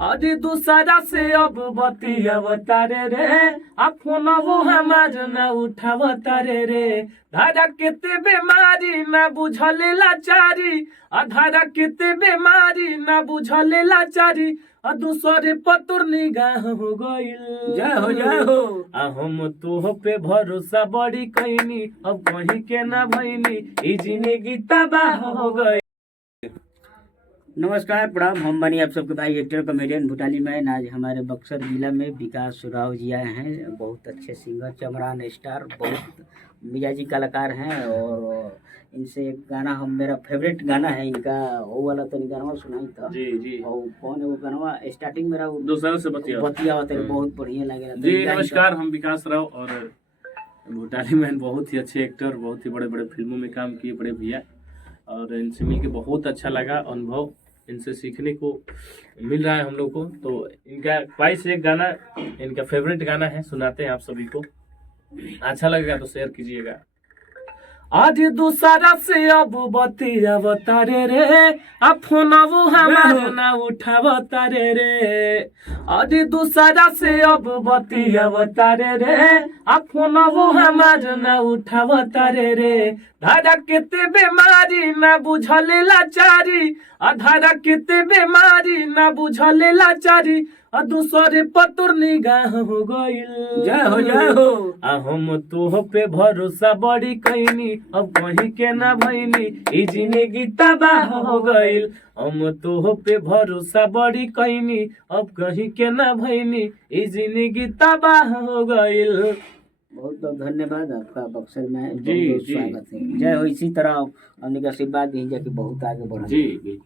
अरे दूसरा से अब बतियावतारे रे फोन वो हमार न उठावतारे रे धारा केते बीमारी न बुझले लाचारी धारा केते बीमारी न बुझले लाचारी दूसरे पतुर निगाह हो गइल। जय हो हम तो पे भरोसा बड़ी कैनी अब कहीं के ना भइनी ई जिंदगी तबाह हो गई। नमस्कार प्रणाम, हम बनी आप सबके भाई एक्टर कॉमेडियन भूटानी मैन। आज हमारे बक्सर जिला में विकास सुराव जी आए हैं। बहुत अच्छे सिंगर, चमरान स्टार, बहुत मिजाजी कलाकार हैं और इनसे एक गाना मेरा फेवरेट गाना है इनका, वो वाला तो गाना सुनाई था जी जी। और कौन है वो गाना? स्टार्टिंग मेरा दूसरा से बतिया होता है, बहुत बढ़िया लगे जी। नमस्कार, हम विकास राव और भूटानी मैन बहुत ही अच्छे एक्टर, बहुत ही बड़े बड़े फिल्मों में काम किए बड़े भैया, और इनसे मिलके बहुत अच्छा लगा। अनुभव इनसे सीखने को मिल रहा है हम लोग को। तो इनका 22 एक गाना इनका फेवरेट गाना है, सुनाते हैं आप सभी को। अच्छा लगेगा तो शेयर कीजिएगा। आज दूसरा से अब बतियावतारे रे फोन वो हमार ना उठावतारे रे। आज दूसरा से अब बतियावतारे रे फोन वो हमार ना उठावतारे रे धारा केते बीमारी ना बुझले लाचारी धारा केते बीमारी ना बुझले लाचारी दूसरे पतुर निगाह हो गइल। जय हो हम तो पे भरोसा बड़ी कैनी अब कहीं के ना भइनी ई जिंदगी तबाह हो गइल। हम तो पे भरोसा बड़ी कैनी अब कहीं के ना भइनी ई जिंदगी तबाह हो गइल। बहुत बहुत धन्यवाद आपका बक्सर में, जी, बहुत स्वागत है। जय हो। इसी तरह हमने का आशीर्वाद दीजिए कि बहुत आगे बढ़े। जी।